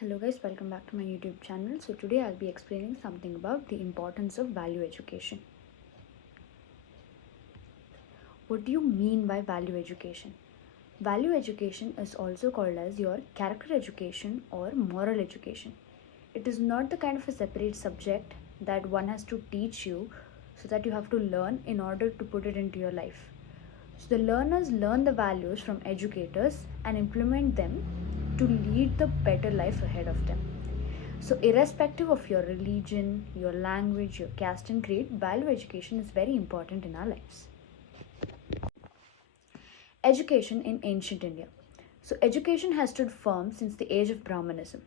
Hello guys, welcome back to my YouTube channel. So today I'll be explaining something about the importance of value education. What do you mean by value education? Value education is also called as your character education or moral education. It is not the kind of a separate subject that one has to teach you so that you have to learn in order to put it into your life. So the learners learn the values from educators and implement them to lead the better life ahead of them. So, irrespective of your religion, your language, your caste, and creed, value education is very important in our lives. Education in ancient India. So, education has stood firm since the age of Brahmanism.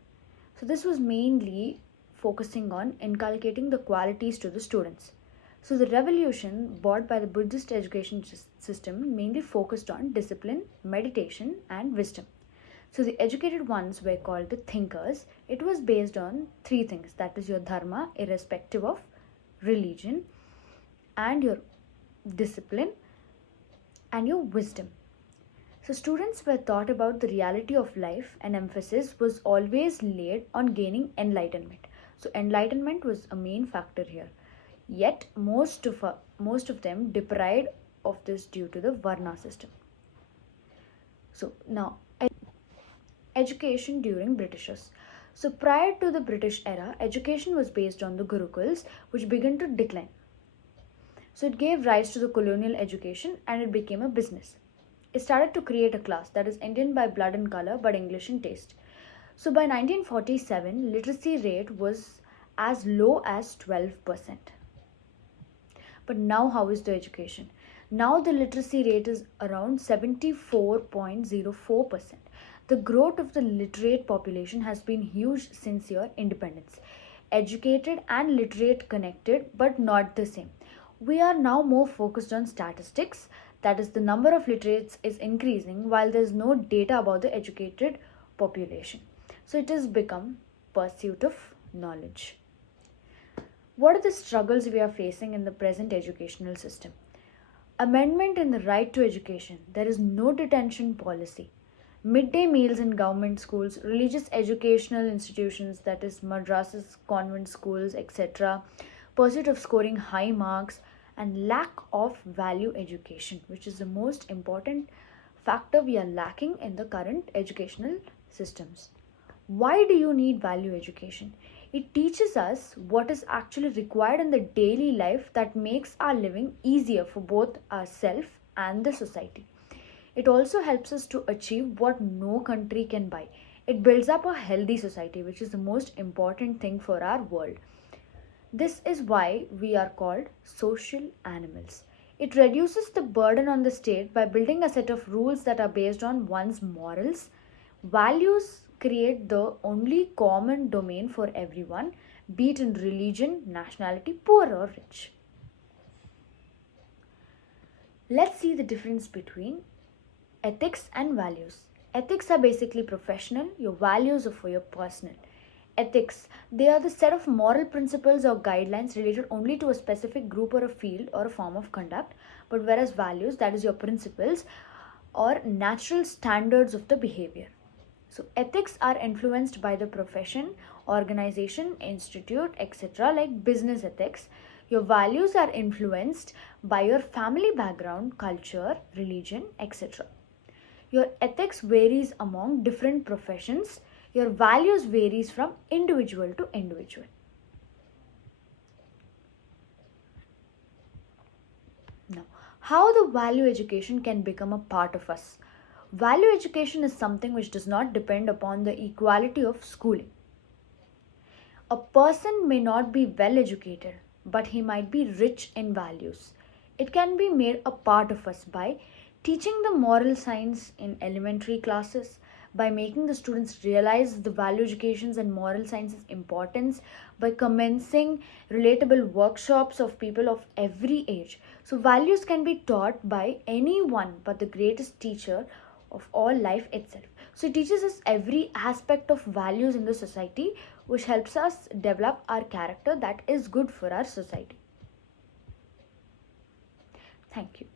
So, this was mainly focusing on inculcating the qualities to the students. So, the revolution brought by the Buddhist education system mainly focused on discipline, meditation, and wisdom. So the educated ones were called the thinkers. It was based on three things, that is your dharma, irrespective of religion, and your discipline, and your wisdom. So students were taught about the reality of life, and emphasis was always laid on gaining enlightenment. So enlightenment was a main factor here. Yet most of them deprived of this due to the Varna system. So now education during Britishers. So prior to the British era, education was based on the Gurukuls, which began to decline. So it gave rise to the colonial education and it became a business. It started to create a class that is Indian by blood and color but English in taste. So by 1947, literacy rate was as low as 12%. But now how is the education? Now the literacy rate is around 74.04%. The growth of the literate population has been huge since your independence. Educated and literate connected, but not the same. We are now more focused on statistics, that is, the number of literates is increasing while there is no data about the educated population. So it has become pursuit of knowledge. What are the struggles we are facing in the present educational system? Amendment in the right to education. There is no detention policy. Midday meals in government schools, religious educational institutions, that is madrasas, convent schools, etc. Pursuit of scoring high marks and lack of value education, which is the most important factor we are lacking in the current educational systems. Why do you need value education? It teaches us what is actually required in the daily life that makes our living easier for both ourselves and the society. It also helps us to achieve what no country can buy. It builds up a healthy society, which is the most important thing for our world. This is why we are called social animals. It reduces the burden on the state by building a set of rules that are based on one's morals. Values create the only common domain for everyone, be it in religion, nationality, poor or rich. Let's see the difference between ethics and values. Ethics are basically professional, your values are for your personal. Ethics, they are the set of moral principles or guidelines related only to a specific group or a field or a form of conduct, but whereas values, that is your principles or natural standards of the behavior. So ethics are influenced by the profession, organization, institute, etc., like business ethics. Your values are influenced by your family background, culture, religion, etc. Your ethics varies among different professions. Your values varies from individual to individual. Now, how the value education can become a part of us? Value education is something which does not depend upon the equality of schooling. A person may not be well educated, but he might be rich in values. It can be made a part of us by teaching the moral science in elementary classes, by making the students realize the value educations and moral sciences importance, by commencing relatable workshops of people of every age. So values can be taught by anyone but the greatest teacher of all life itself. So it teaches us every aspect of values in the society, which helps us develop our character that is good for our society. Thank you.